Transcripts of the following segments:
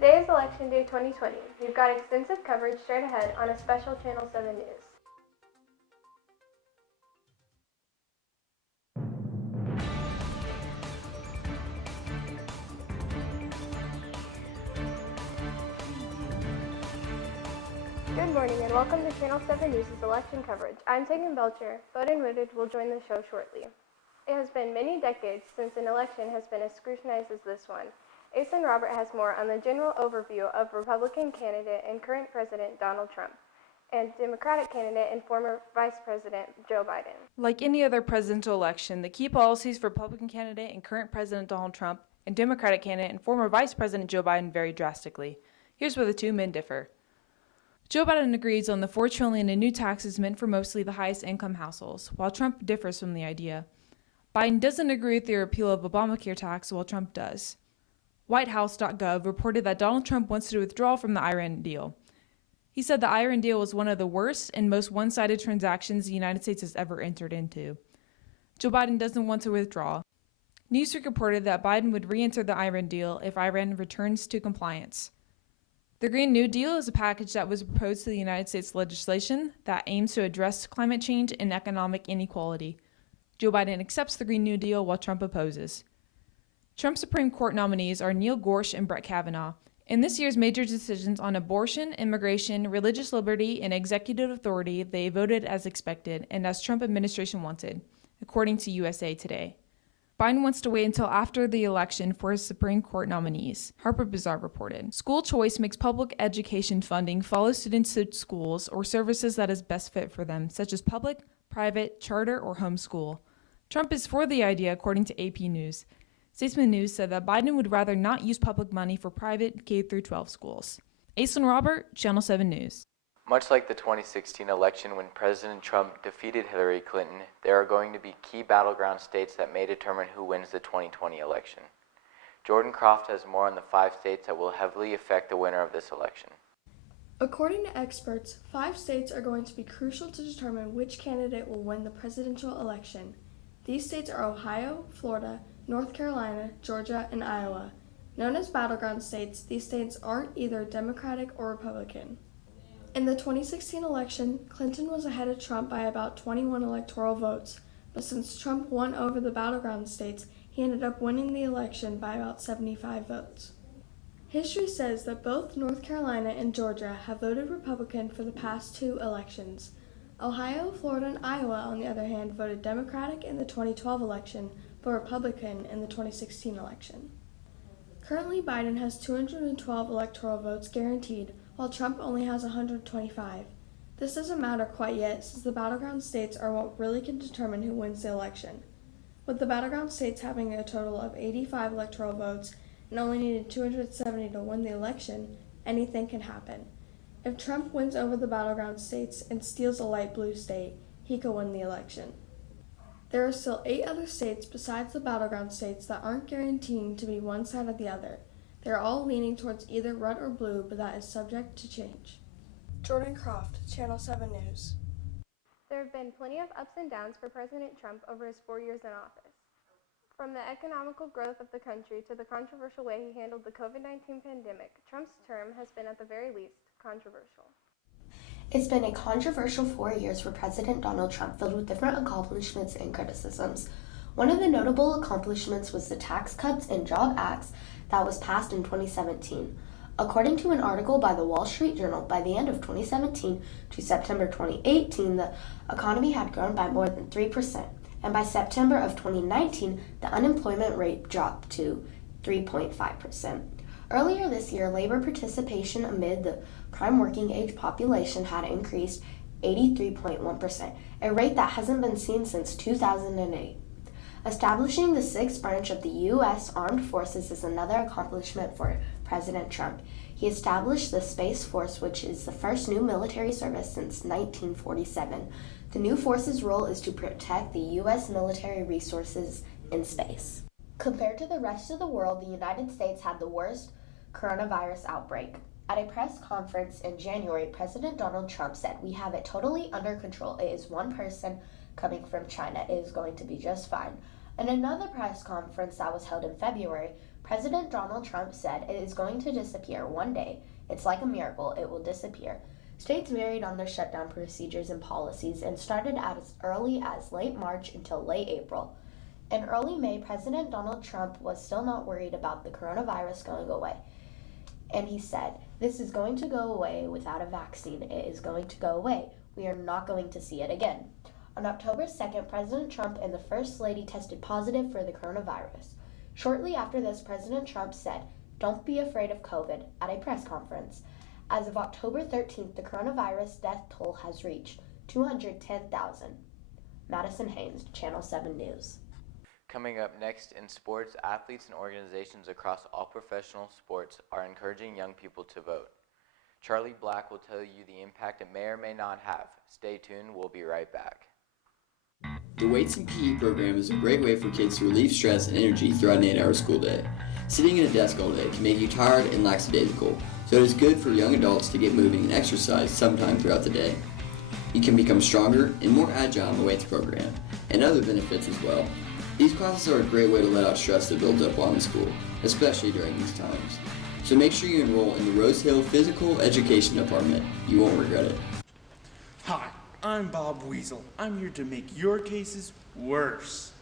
Today is Election Day 2020. We've got extensive coverage straight ahead on a special Channel 7 News. Good morning and welcome to Channel 7 News' election coverage. I'm Tegan Belcher. Bowden Woodard will join the show shortly. It has been many decades since an election has been as scrutinized as this one. Aislinn Robert has more on the general overview of Republican candidate and current President Donald Trump and Democratic candidate and former Vice President Joe Biden. Like any other presidential election, the key policies for Republican candidate and current President Donald Trump and Democratic candidate and former Vice President Joe Biden vary drastically. Here's where the two men differ. Joe Biden agrees on the $4 trillion in new taxes meant for mostly the highest income households, while Trump differs from the idea. Biden doesn't agree with the repeal of Obamacare tax, while Trump does. WhiteHouse.gov reported that Donald Trump wants to withdraw from the Iran deal. He said the Iran deal was one of the worst and most one-sided transactions the United States has ever entered into. Joe Biden doesn't want to withdraw. Newsweek reported that Biden would re-enter the Iran deal if Iran returns to compliance. The Green New Deal is a package that was proposed to the United States legislation that aims to address climate change and economic inequality. Joe Biden accepts the Green New Deal while Trump opposes. Trump's Supreme Court nominees are Neil Gorsuch and Brett Kavanaugh. In this year's major decisions on abortion, immigration, religious liberty, and executive authority, they voted as expected and as Trump administration wanted, according to USA Today. Biden wants to wait until after the election for his Supreme Court nominees, Harper's Bazaar reported. School choice makes public education funding follow students to schools or services that is best fit for them, such as public, private, charter, or homeschool. Trump is for the idea, according to AP News. Statesman News said that Biden would rather not use public money for private K-12 schools. Aislinn Robert, Channel 7 News. Much like the 2016 election when President Trump defeated Hillary Clinton, there are going to be key battleground states that may determine who wins the 2020 election. Jordan Croft has more on the 5 states that will heavily affect the winner of this election. According to experts, 5 states are going to be crucial to determine which candidate will win the presidential election. These states are Ohio, Florida, North Carolina, Georgia, and Iowa. Known as battleground states, these states aren't either Democratic or Republican. In the 2016 election, Clinton was ahead of Trump by about 21 electoral votes, but since Trump won over the battleground states, he ended up winning the election by about 75 votes. History says that both North Carolina and Georgia have voted Republican for the past 2 elections. Ohio, Florida, and Iowa, on the other hand, voted Democratic in the 2012 election, but Republican in the 2016 election. Currently, Biden has 212 electoral votes guaranteed, while Trump only has 125. This doesn't matter quite yet, since the battleground states are what really can determine who wins the election. With the battleground states having a total of 85 electoral votes and only needed 270 to win the election, anything can happen. If Trump wins over the battleground states and steals a light blue state, he could win the election. There are still 8 other states besides the battleground states that aren't guaranteeing to be one side or the other. They're all leaning towards either red or blue, but that is subject to change. Jordan Croft, Channel 7 News. There have been plenty of ups and downs for President Trump over his 4 years in office. From the economical growth of the country to the controversial way he handled the COVID-19 pandemic, Trump's term has been, at the very least, controversial. It's been a controversial 4 years for President Donald Trump, filled with different accomplishments and criticisms. One of the notable accomplishments was the Tax Cuts and Jobs Act that was passed in 2017. According to an article by the Wall Street Journal, by the end of 2017 to September 2018, the economy had grown by more than 3%, and by September of 2019, the unemployment rate dropped to 3.5%. Earlier this year, labor participation amid the prime working age population had increased 83.1%, a rate that hasn't been seen since 2008. Establishing the 6th branch of the U.S. Armed Forces is another accomplishment for President Trump. He established the Space Force, which is the first new military service since 1947. The new force's role is to protect the U.S. military resources in space. Compared to the rest of the world, the United States had the worst coronavirus outbreak. At a press conference in January, President Donald Trump said, "We have it totally under control. It is one person coming from China. It is going to be just fine." In another press conference that was held in February, President Donald Trump said it is going to disappear one day. It's like a miracle, it will disappear. States varied on their shutdown procedures and policies and started as early as late March until late April. In early May, President Donald Trump was still not worried about the coronavirus going away. And he said, "This is going to go away without a vaccine. It is going to go away. We are not going to see it again." On October 2nd, President Trump and the First Lady tested positive for the coronavirus. Shortly after this, President Trump said, "Don't be afraid of COVID," at a press conference. As of October 13th, the coronavirus death toll has reached 210,000. Madison Haynes, Channel 7 News. Coming up next in sports, athletes and organizations across all professional sports are encouraging young people to vote. Charlie Black will tell you the impact it may or may not have. Stay tuned, we'll be right back. The Weights and PE program is a great way for kids to relieve stress and energy throughout an 8-hour school day. Sitting at a desk all day can make you tired and lackadaisical, so it is good for young adults to get moving and exercise sometime throughout the day. You can become stronger and more agile in the weights program, and other benefits as well. These classes are a great way to let out stress that builds up while in school, especially during these times. So make sure you enroll in the Rosehill Physical Education Department. You won't regret it. Hi, I'm Bob Weasel. I'm here to make your cases worse.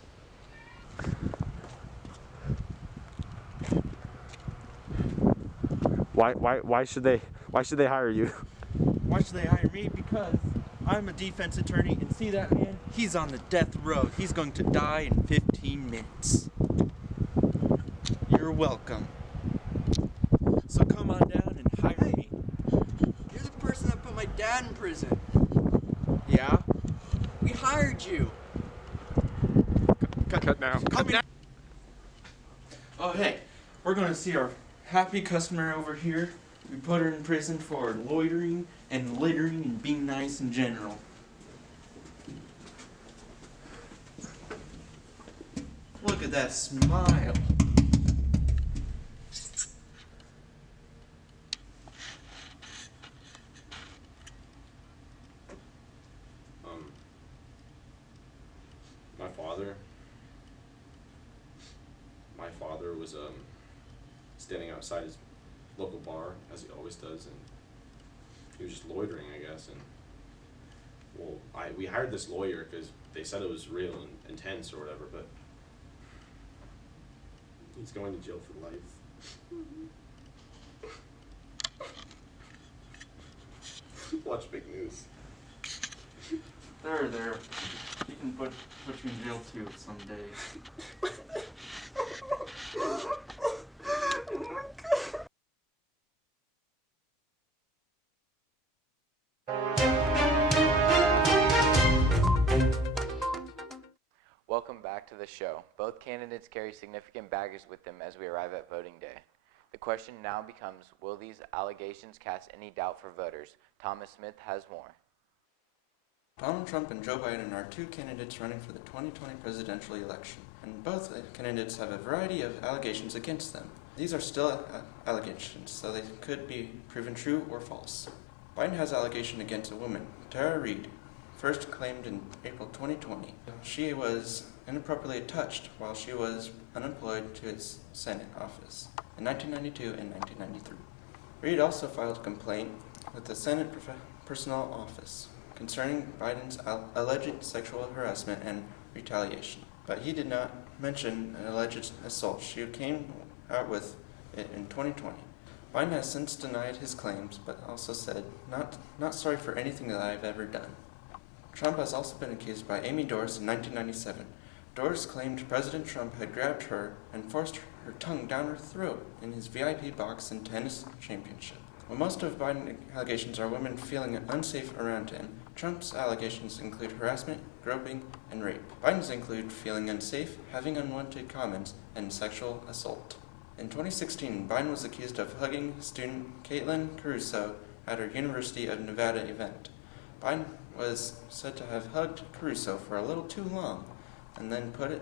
Why should they hire you? Why should they hire me? Because I'm a defense attorney, and see that man? He's on the death row. He's going to die in 15 minutes. You're welcome. So come on down and hire me. You're the person that put my dad in prison. Yeah? We hired you. Cut now. Come here. Oh, hey, we're going to see our happy customer over here. We put her in prison for loitering and littering and being nice in general. Look at that smile. My father was standing outside his local bar, as he always does, and he was just loitering, I guess. And we hired this lawyer because they said it was real and intense or whatever, but he's going to jail for life. Watch big news. There. He can put you in jail too someday. Welcome back to the show. Both candidates carry significant baggage with them as we arrive at voting day. The question now becomes, will these allegations cast any doubt for voters? Thomas Smith has more. Donald Trump and Joe Biden are two candidates running for the 2020 presidential election, and both candidates have a variety of allegations against them. These are still allegations, so they could be proven true or false. Biden has allegation against a woman, Tara Reid, first claimed in April 2020. She was inappropriately touched while she was unemployed to his Senate office in 1992 and 1993. Reid also filed a complaint with the Senate Personnel Office concerning Biden's alleged sexual harassment and retaliation, but he did not mention an alleged assault. She came out with it in 2020. Biden has since denied his claims, but also said, not sorry for anything that I've ever done. Trump has also been accused by Amy Doris in 1997. Doris claimed President Trump had grabbed her and forced her tongue down her throat in his VIP box in tennis championship. While most of Biden's allegations are women feeling unsafe around him, Trump's allegations include harassment, groping, and rape. Biden's include feeling unsafe, having unwanted comments, and sexual assault. In 2016, Biden was accused of hugging student Caitlin Caruso at her University of Nevada event. Biden was said to have hugged Caruso for a little too long and then put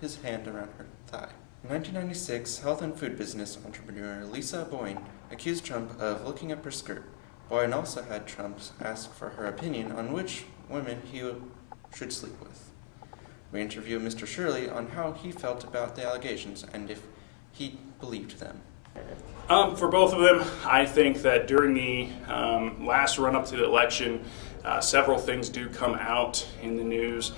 his hand around her thigh. In 1996, health and food business entrepreneur Lisa Boyne accused Trump of looking up her skirt. Boyne also had Trump ask for her opinion on which women he should sleep with. We interview Mr. Shirley on how he felt about the allegations and if he believed them. For both of them, I think that during the last run-up to the election, several things do come out in the news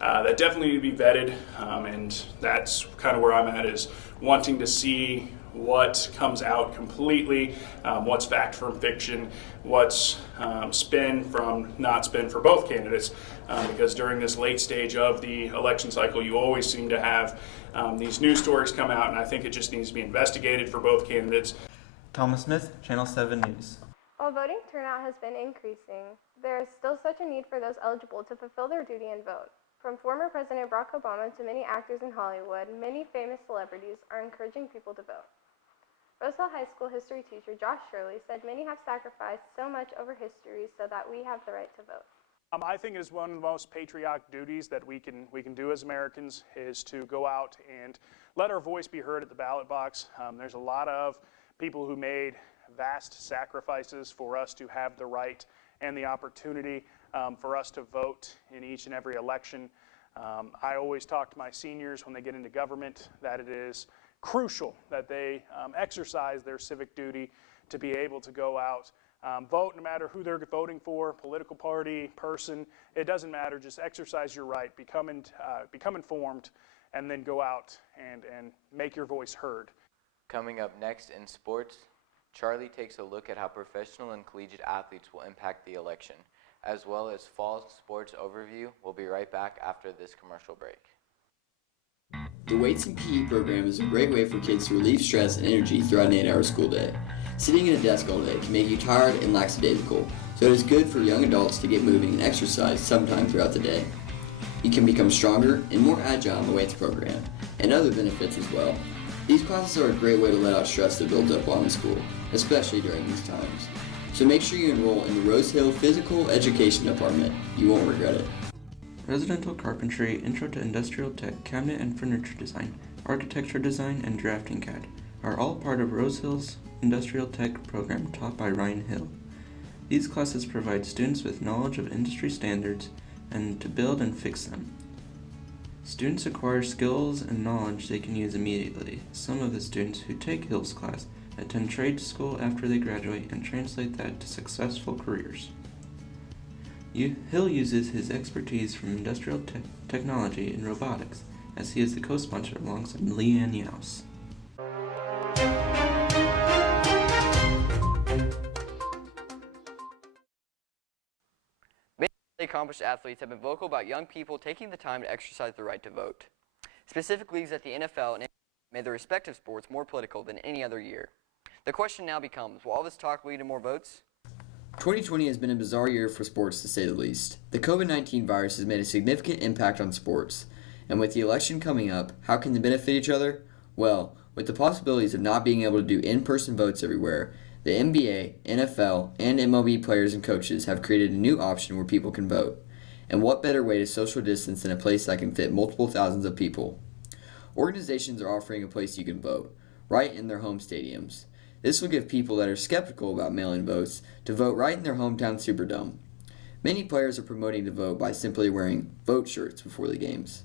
that definitely need to be vetted, and that's kind of where I'm at, is wanting to see what comes out completely, what's fact from fiction, what's spin from not spin for both candidates, because during this late stage of the election cycle, you always seem to have these news stories come out, and I think it just needs to be investigated for both candidates. Thomas Smith, Channel 7 News. While voting turnout has been increasing, there is still such a need for those eligible to fulfill their duty and vote. From former President Barack Obama to many actors in Hollywood, many famous celebrities are encouraging people to vote. Rosehill Highschool history teacher Josh Shirley said many have sacrificed so much over history so that we have the right to vote. I think it is one of the most patriotic duties that we can do as Americans, is to go out and let our voice be heard at the ballot box. There's a lot of people who made vast sacrifices for us to have the right and the opportunity for us to vote in each and every election. I always talk to my seniors when they get into government that it is crucial that they exercise their civic duty to be able to go out, vote no matter who they're voting for, political party, person, it doesn't matter, just exercise your right, become informed, and then go out and make your voice heard. Coming up next in sports, Charlie takes a look at how professional and collegiate athletes will impact the election, as well as fall sports overview. We'll be right back after this commercial break. The Weights and PE program is a great way for kids to relieve stress and energy throughout an 8-hour school day. Sitting in a desk all day can make you tired and lackadaisical, so it is good for young adults to get moving and exercise sometime throughout the day. You can become stronger and more agile in the weights program, and other benefits as well. These classes are a great way to let out stress that builds up while in school, especially during these times. So make sure you enroll in the Rosehill Physical Education Department. You won't regret it. Residential carpentry, intro to industrial tech, cabinet and furniture design, architecture design, and drafting CAD are all part of Rosehill's industrial tech program taught by Ryan Hill. These classes provide students with knowledge of industry standards and to build and fix them. Students acquire skills and knowledge they can use immediately. Some of the students who take Hill's class attend trade school after they graduate and translate that to successful careers. Hill uses his expertise from industrial technology and robotics, as he is the co-sponsor alongside Leanne Yaus. Many accomplished athletes have been vocal about young people taking the time to exercise the right to vote. Specific leagues at the NFL and NBA made their respective sports more political than any other year. The question now becomes, will all this talk lead to more votes? 2020 has been a bizarre year for sports, to say the least. The COVID-19 virus has made a significant impact on sports. And with the election coming up, how can they benefit each other? Well, with the possibilities of not being able to do in-person votes everywhere, the NBA, NFL, and MLB players and coaches have created a new option where people can vote. And what better way to social distance than a place that can fit multiple thousands of people? Organizations are offering a place you can vote, right in their home stadiums. This will give people that are skeptical about mail-in votes to vote right in their hometown Superdome. Many players are promoting the vote by simply wearing vote shirts before the games.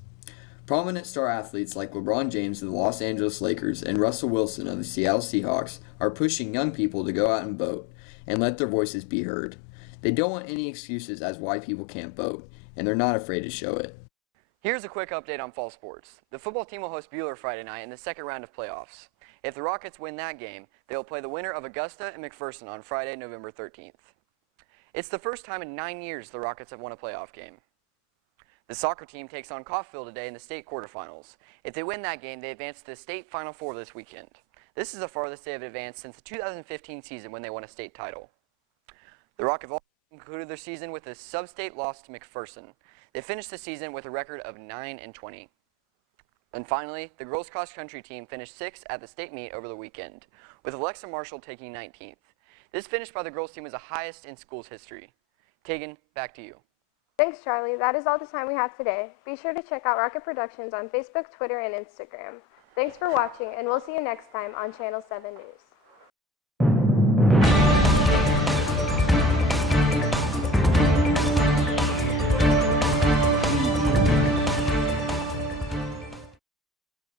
Prominent star athletes like LeBron James of the Los Angeles Lakers and Russell Wilson of the Seattle Seahawks are pushing young people to go out and vote and let their voices be heard. They don't want any excuses as why people can't vote, and they're not afraid to show it. Here's a quick update on fall sports. The football team will host Bueller Friday night in the second round of playoffs. If the Rockets win that game, they will play the winner of Augusta and McPherson on Friday, November 13th. It's the first time in 9 years the Rockets have won a playoff game. The soccer team takes on Coffeyville today in the state quarterfinals. If they win that game, they advance to the state Final Four this weekend. This is the farthest they have advanced since the 2015 season when they won a state title. The Rock have also concluded their season with a sub-state loss to McPherson. They finished the season with a record of 9-20. And finally, the girls cross-country team finished 6th at the state meet over the weekend, with Alexa Marshall taking 19th. This finish by the girls team was the highest in school's history. Tegan, back to you. Thanks, Charlie. That is all the time we have today. Be sure to check out Rocket Productions on Facebook, Twitter, and Instagram. Thanks for watching, and we'll see you next time on Channel 7 News.